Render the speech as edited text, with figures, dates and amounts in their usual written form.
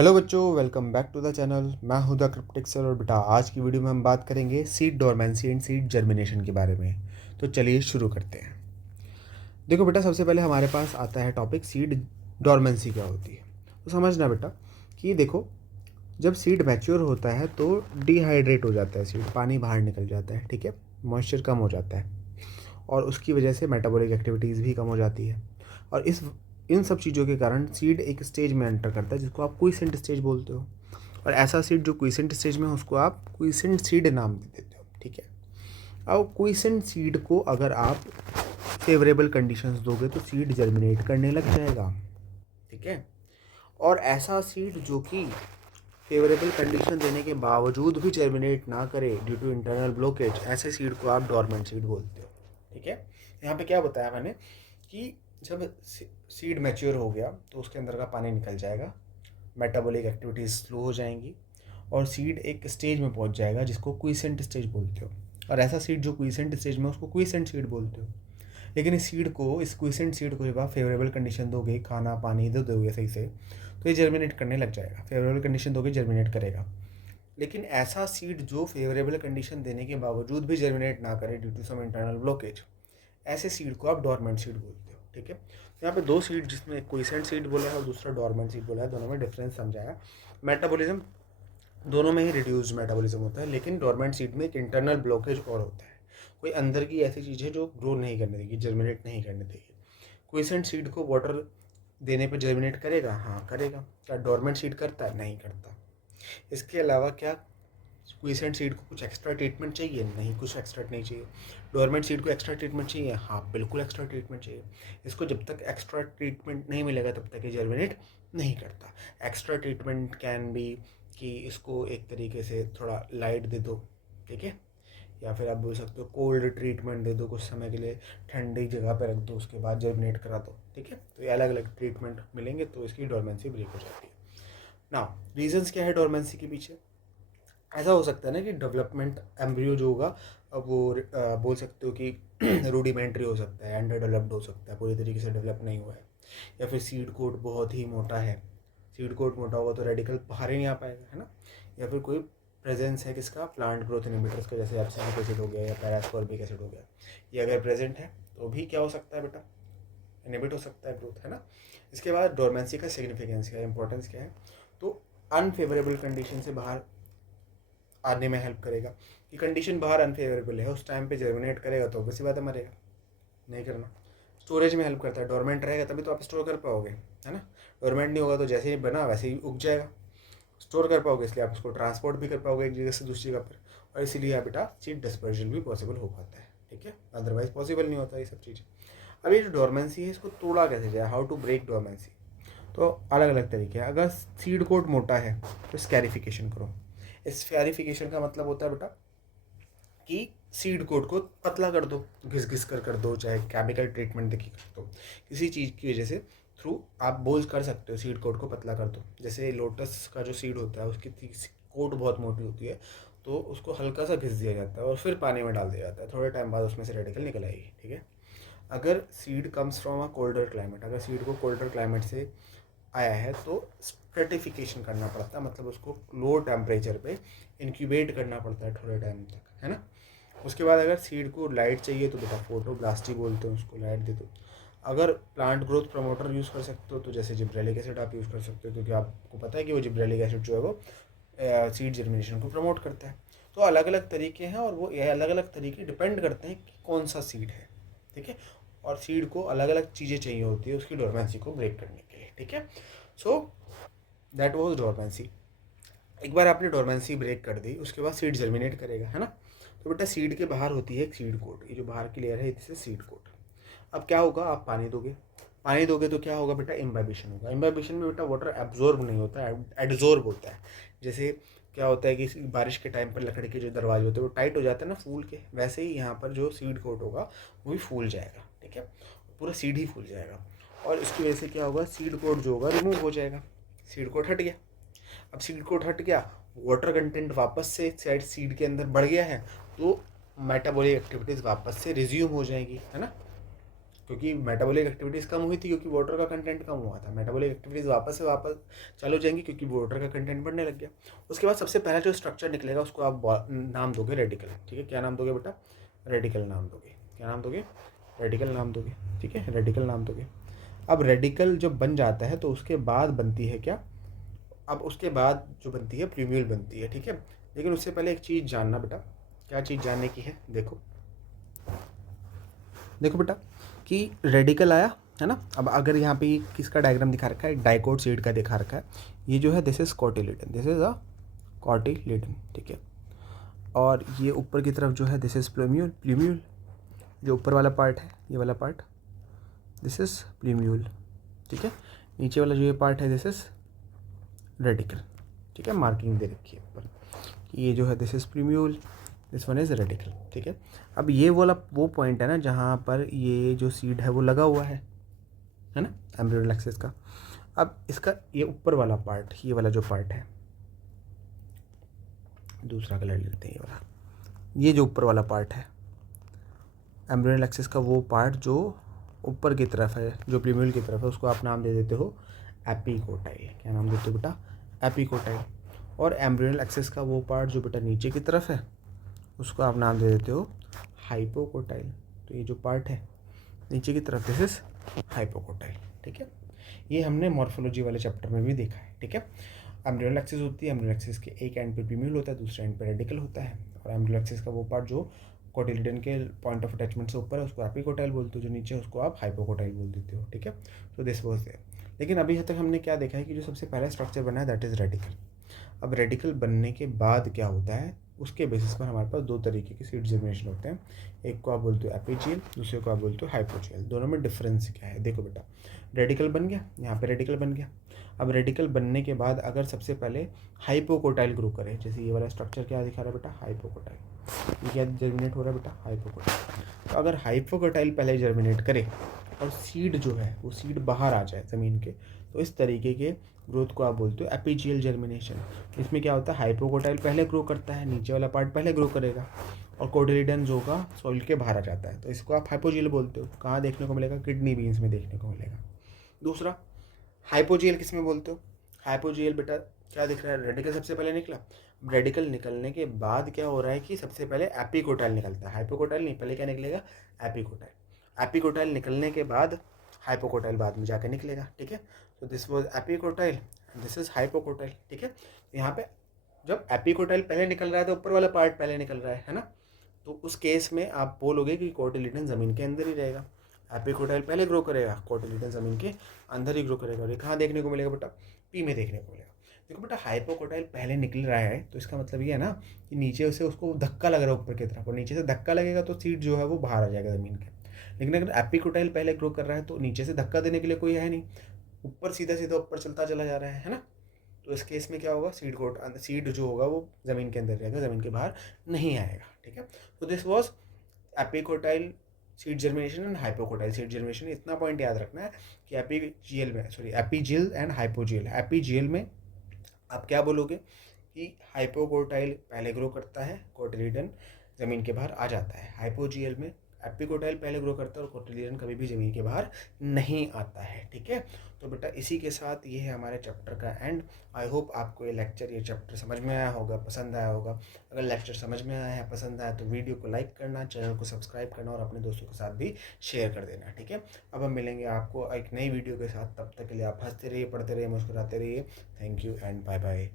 Hello बच्चों, welcome back to the channel. मैं हूं द क्रिप्टिक सर और बेटा आज की वीडियो में हम बात करेंगे seed dormancy and seed germination के बारे में। तो चलिए शुरू करते हैं। देखो बेटा, सबसे पहले हमारे पास आता है टॉपिक सीड डोरमेंसी क्या होती है। तो समझना बेटा कि देखो, जब सीड मैच्योर होता है तो डिहाइड्रेट हो जाता है सीड, पानी बाहर निकल जाता है, ठीक है, मॉइस्चर कम हो जाता है और उसकी वजह से मेटाबॉलिक एक्टिविटीज़ भी कम हो जाती है। और इन सब चीज़ों के कारण सीड एक स्टेज में एंटर करता है जिसको आप क्वीसेंट स्टेज बोलते हो। और ऐसा सीड जो क्वीसेंट स्टेज में है उसको आप क्वीसेंट सीड नाम दे देते हो, ठीक है। अब क्वीसेंट सीड को अगर आप फेवरेबल कंडीशंस दोगे तो सीड जर्मिनेट करने लग जाएगा, ठीक है। और ऐसा सीड जो कि फेवरेबल कंडीशन देने के बावजूद भी जर्मिनेट ना करे ड्यू टू इंटरनल ब्लॉकेज, ऐसे सीड को आप डॉर्मेंट सीड बोलते हो, ठीक है। यहाँ पे क्या बताया मैंने कि जब सीड मैच्योर हो गया तो उसके अंदर का पानी निकल जाएगा, मेटाबॉलिक एक्टिविटीज़ स्लो हो जाएंगी और सीड एक स्टेज में पहुंच जाएगा जिसको क्वीसेंट स्टेज बोलते हो। और ऐसा सीड जो क्वीसेंट स्टेज में उसको क्वीसेंट सीड बोलते हो। लेकिन इस क्वीसेंट सीड को जब आप फेवरेबल कंडीशन दोगे, खाना पानी दे दोगे सही से, तो ये जर्मिनेट करने लग जाएगा। फेवरेबल कंडीशन दोगे जर्मिनेट करेगा। लेकिन ऐसा सीड जो फेवरेबल कंडीशन देने के बावजूद भी जर्मिनेट ना करे due to some internal blockage, ऐसे सीड को आप डॉर्मेंट सीड बोलते हो, ठीक है। तो यहाँ पे दो सीड, जिसमें एक क्वीसेंट सीड बोला है और दूसरा डॉर्मेंट सीड बोला है, दोनों में डिफरेंस समझाया। मेटाबॉलिज्म दोनों में ही रिड्यूस्ड मेटाबॉलिज्म होता है, लेकिन डॉर्मेंट सीड में एक इंटरनल ब्लॉकेज और होता है। कोई अंदर की ऐसी चीज़ है जो ग्रो नहीं करने देगी, जर्मिनेट नहीं करने देगी। क्वीसेंट सीड को वाटर देने पर जर्मिनेट करेगा, हाँ करेगा। क्या डॉर्मेंट सीड करता है? नहीं करता। इसके अलावा क्या क्वीसेंट सीड को कुछ एक्स्ट्रा ट्रीटमेंट चाहिए? नहीं, कुछ एक्स्ट्रा नहीं चाहिए। डोरमेंट सीड को एक्स्ट्रा ट्रीटमेंट चाहिए? हाँ बिल्कुल एक्स्ट्रा ट्रीटमेंट चाहिए। इसको जब तक एक्स्ट्रा ट्रीटमेंट नहीं मिलेगा तब तक ये जर्मिनेट नहीं करता। एक्स्ट्रा ट्रीटमेंट कैन बी कि इसको एक तरीके से थोड़ा लाइट दे दो, ठीक है, या फिर आप बोल सकते हो कोल्ड ट्रीटमेंट दे दो कुछ समय के लिए, ठंडी जगह पर रख दो, उसके बाद जर्मिनेट करा दो, ठीक है। तो ये अलग अलग ट्रीटमेंट मिलेंगे तो इसकी डोरमेंसी ब्रेक हो जाती है ना। रीजंस क्या है डोरमेंसी के पीछे? ऐसा हो सकता है ना कि डेवलपमेंट एम्ब्रियो जो होगा, अब वो बोल सकते हो कि रूडिमेंट्री हो सकता है, अंडर डेवलप्ड हो सकता है, पूरी तरीके से डेवलप नहीं हुआ है। या फिर सीड कोट बहुत ही मोटा है। सीड कोट मोटा होगा तो रेडिकल बाहर ही नहीं आ पाएगा, है ना। या फिर कोई प्रेजेंस है किसका, प्लांट ग्रोथ इनहिबिटर्स का, जैसे एब्सिनिक एसिड हो गया या पैरास्कॉर्बिक एसिड हो गया, ये अगर प्रेजेंट है तो भी क्या हो सकता है बेटा, इनहिबिट हो सकता है ग्रोथ, है ना। इसके बाद डोरमेंसी का सिग्निफिकेंस क्या है, इंपॉर्टेंस क्या है? तो अनफेवरेबल कंडीशन से बाहर आने में हेल्प करेगा। कि कंडीशन बाहर अनफेवरेबल है, उस टाइम पे जर्मिनेट करेगा तो ऑब्वियसली बात है मरेगा, नहीं करना। स्टोरेज में हेल्प करता है, डोरमेंट रहेगा तभी तो आप स्टोर कर पाओगे, है ना। डोरमेंट नहीं होगा तो जैसे ही बना वैसे ही उग जाएगा। स्टोर कर पाओगे इसलिए आप उसको ट्रांसपोर्ट भी कर पाओगे एक जगह से दूसरी जगह पर, और इसीलिए आप बेटा सीड डिस्पर्जन भी पॉसिबल हो पाता है, ठीक है। अदरवाइज पॉसिबल नहीं होता ये सब चीज़ें। अब ये जो डोरमेंसी है इसको तोड़ा कैसे जाए, हाउ टू ब्रेक डोरमेंसी? तो अलग अलग तरीके हैं। अगर सीड कोट मोटा है तो स्कैरिफिकेशन करो। स्फेरिफिकेशन का मतलब होता है बेटा कि सीड कोट को पतला कर दो, घिस घिस कर दो, चाहे केमिकल ट्रीटमेंट देखिए कर दो, किसी चीज़ की वजह से थ्रू आप बोझ कर सकते हो, सीड कोट को पतला कर दो। जैसे लोटस का जो सीड होता है उसकी कोट बहुत मोटी होती है, तो उसको हल्का सा घिस दिया जाता है और फिर पानी में डाल दिया जाता है, थोड़े टाइम बाद उसमें से रेडिकल निकल आएगी, ठीक है। अगर seed comes from a colder climate, अगर सीड को कोल्डर क्लाइमेट से आया है तो स्ट्रेटिफिकेशन करना पड़ता है, मतलब उसको लो टेम्परेचर पे इंक्यूबेट करना पड़ता है थोड़े टाइम तक, है ना। उसके बाद अगर सीड को लाइट चाहिए तो बेटा फोटोब्लास्टी बोलते हैं उसको, लाइट दे दो। अगर प्लांट ग्रोथ प्रमोटर यूज़ कर सकते हो तो जैसे जिब्रेलिक एसिड आप यूज़ कर सकते हो, क्योंकि आपको पता है कि वो जिब्रेलिक एसिड जो है वो सीड जर्मिनेशन को प्रमोट करता है। तो अलग अलग तरीके हैं और वो ये अलग अलग तरीके डिपेंड करते हैं कि कौन सा सीड है, ठीक है। और सीड को अलग अलग चीज़ें चाहिए होती है उसकी डोरमेंसी को ब्रेक करने के लिए, ठीक है। So that was dormancy. एक बार आपने डोरमेंसी ब्रेक कर दी उसके बाद सीड जर्मिनेट करेगा, है ना। तो बेटा सीड के बाहर होती है एक सीड कोट, ये जो बाहर की लेयर है इससे सीड कोट। अब क्या होगा, आप पानी दोगे, पानी दोगे तो क्या होगा बेटा, इम्बाइबिशन होगा। इम्बाइबिशन में बेटा वाटर एब्जॉर्ब नहीं होता है, एडजॉर्ब होता है। जैसे क्या होता है कि बारिश के टाइम पर लकड़ी के जो दरवाजे होते हैं वो टाइट हो जाते हैं ना फूल के, वैसे ही यहाँ पर जो सीड कोट होगा वो भी फूल जाएगा, ठीक है, पूरा सीड ही फूल जाएगा। और इसकी वजह से क्या होगा, सीड कोट जो होगा रिमूव हो जाएगा, सीड कोट हट गया। अब सीड कोट हट गया, वाटर कंटेंट वापस से साइड सीड के अंदर बढ़ गया है, तो मेटाबॉलिक एक्टिविटीज़ वापस से रिज्यूम हो जाएगी, है ना। क्योंकि मेटाबॉलिक एक्टिविटीज़ कम हुई थी क्योंकि वाटर का कंटेंट कम हुआ था। मेटाबॉलिक एक्टिविटीज़ वापस चालू हो जाएंगी क्योंकि वाटर का कंटेंट बढ़ने लग गया। उसके बाद सबसे पहला जो स्ट्रक्चर निकलेगा उसको आप नाम दोगे रेडिकल। ठीक है, क्या नाम दोगे बेटा? रेडिकल नाम दोगे। क्या नाम दोगे? रेडिकल नाम दोगे। ठीक है, रेडिकल नाम दोगे। अब रेडिकल जब बन जाता है तो उसके बाद बनती है क्या? अब उसके बाद जो बनती है प्लूम्यूल बनती है। ठीक है, लेकिन उससे पहले एक चीज़ जानना बेटा। क्या चीज़ जानने की है? देखो देखो बेटा कि रेडिकल आया है ना। अब अगर यहाँ पे किसका डायग्राम दिखा रखा है? डाइकोट सीड का दिखा रखा है। ये जो है this is cotyledon, this is a cotyledon. ठीक है, और ये ऊपर की तरफ जो है दिस इज प्लूम्यूल। प्लूम्यूल जो ऊपर वाला पार्ट है, ये वाला पार्ट, दिस इज प्लूम्यूल। ठीक है, नीचे वाला जो ये पार्ट है दिस इज रेडिकल। ठीक है, मार्किंग दे रखी है ऊपर। ये जो है this is plumule, this one is radical. ठीक है, अब ये वाला वो पॉइंट है ना जहाँ पर ये जो सीड है वो लगा हुआ है ना, एम्ब्रियोनिक एक्सिस का। अब इसका ये ऊपर वाला पार्ट, ये वाला जो पार्ट है, दूसरा कलर लेते हैं ये वाला, ये जो ऊपर वाला पार्ट है एम्ब्रियोनिक एक्सिस का, वो पार्ट जो ऊपर की तरफ है, जो प्लूम्यूल की तरफ है, उसको आप नाम दे देते हो एपिकोटाइल। क्या नाम देते हो बेटा? एपिकोटाइल। और एम्ब्रियोनिक एक्सिस का वो पार्ट जो बेटा नीचे की तरफ है, उसको आप नाम दे देते हो हाइपोकोटाइल। तो ये जो पार्ट है नीचे की तरफ, दिस इज हाइपोकोटाइल। ठीक है, ये हमने मॉर्फोलॉजी वाले चैप्टर में भी देखा है। ठीक है, एम्ब्रियोनिक एक्सिस होती है, एम्ब्रियोनिक एक्सिस के एक एंड पे प्लूम्यूल होता है, दूसरे एंड पे रेडिकल होता है। और एम्ब्रियोनिक एक्सिस का वो पार्ट जो कोटिलिडन के पॉइंट ऑफ अटैचमेंट से ऊपर है उसको एपिकोटाइल बोलते हो, जो नीचे है उसको आप हाइपोकोटाइल बोल देते हो। ठीक है, तो दिस वाज देयर। लेकिन अभी तक हमने क्या देखा है कि जो सबसे पहला स्ट्रक्चर बना है दैट इज़ रेडिकल। अब रेडिकल बनने के बाद क्या होता है, उसके बेसिस पर हमारे पास दो तरीके के सीड जर्मिनेशन होते हैं। एक को आप बोलते हो एपिजियल, दूसरे को आप बोलते हो हाइपोजियल। दोनों में डिफरेंस क्या है? देखो बेटा, रेडिकल बन गया, यहाँ पे रेडिकल बन गया। अब रेडिकल बनने के बाद अगर सबसे पहले हाइपोकोटाइल ग्रो करे, जैसे ये वाला स्ट्रक्चर क्या दिखा रहा है बेटा? हाइपोकोटाइल। ये क्या जर्मिनेट हो रहा है बेटा? हाइपोकोटाइल। तो अगर हाइपोकोटाइल पहले जर्मिनेट करे और सीड जो है वो सीड बाहर आ जाए ज़मीन के, तो इस तरीके के ग्रोथ को आप बोलते हो एपिजियल जर्मिनेशन। इसमें क्या होता है? हाइपोकोटाइल पहले ग्रो करता है, नीचे वाला पार्ट पहले ग्रो करेगा, और कोटिलिडन जो होगा सॉइल के बाहर आ जाता है, तो इसको आप हाइपोजियल बोलते हो। कहाँ देखने को मिलेगा? किडनी बीन्स में देखने को मिलेगा। दूसरा हाइपोजियल किस में बोलते हो? हाइपोजियल बेटा क्या दिख रहा है? रेडिकल सबसे पहले निकला। रेडिकल निकलने के बाद क्या हो रहा है कि सबसे पहले एपिकोटाइल निकलता है। हाइपोकोटाइल नहीं, पहले क्या निकलेगा? एपिकोटाइल। एपिकोटाइल निकलने के बाद हाइपोकोटाइल बाद में जाकर निकलेगा। ठीक है, तो this was epicotyl, this is hypocotyl. ठीक है, यहाँ पे जब एपिकोटाइल पहले निकल रहा है तो ऊपर वाला पार्ट पहले निकल रहा है ना, तो उस केस में आप बोलोगे कि कोटिलिडन ज़मीन के अंदर ही रहेगा। एपिकोटाइल पहले ग्रो करेगा, कोटिलिडन ज़मीन के अंदर ही ग्रो करेगा। और ये कहाँ देखने को मिलेगा बेटा? पी में देखने को मिलेगा। देखो बेटा, हाइपोकोटाइल पहले निकल रहा है तो इसका मतलब ये है ना कि नीचे से उसको धक्का लग रहा है ऊपर की तरफ, और नीचे से धक्का लगेगा तो सीड जो है वो बाहर आ जाएगा ज़मीन के। लेकिन अगर एपिकोटाइल पहले ग्रो कर रहा है तो नीचे से धक्का देने के लिए कोई है नहीं, ऊपर सीधा सीधा ऊपर चलता चला जा रहा है ना। तो इस केस में क्या होगा? सीड जो होगा वो ज़मीन के अंदर रहेगा, ज़मीन के बाहर नहीं आएगा। ठीक है, तो this was epicotyl seed germination and hypocotyl seed germination. इतना पॉइंट याद रखना है कि एपिजियल एंड हाइपोजियल। एपिजियल में आप क्या बोलोगे कि हाइपोकोटाइल पहले ग्रो करता है, कोटिलिडन ज़मीन के बाहर आ जाता है। हाइपोजियल में एपिकोटाइल पहले ग्रो करता है और कोटिलिडन कभी भी ज़मीन के बाहर नहीं आता है। ठीक है, तो बेटा इसी के साथ ये है हमारे चैप्टर का एंड। आई होप आपको ये लेक्चर, ये चैप्टर समझ में आया होगा, पसंद आया होगा। अगर लेक्चर समझ में आया है, पसंद आया, तो वीडियो को लाइक करना, चैनल को सब्सक्राइब करना और अपने दोस्तों के साथ भी शेयर कर देना। ठीक है, अब हम मिलेंगे आपको एक नई वीडियो के साथ। तब तक के लिए आप हंसते रहिए, पढ़ते रहिए, मुस्कुराते रहिए। Thank you and bye bye.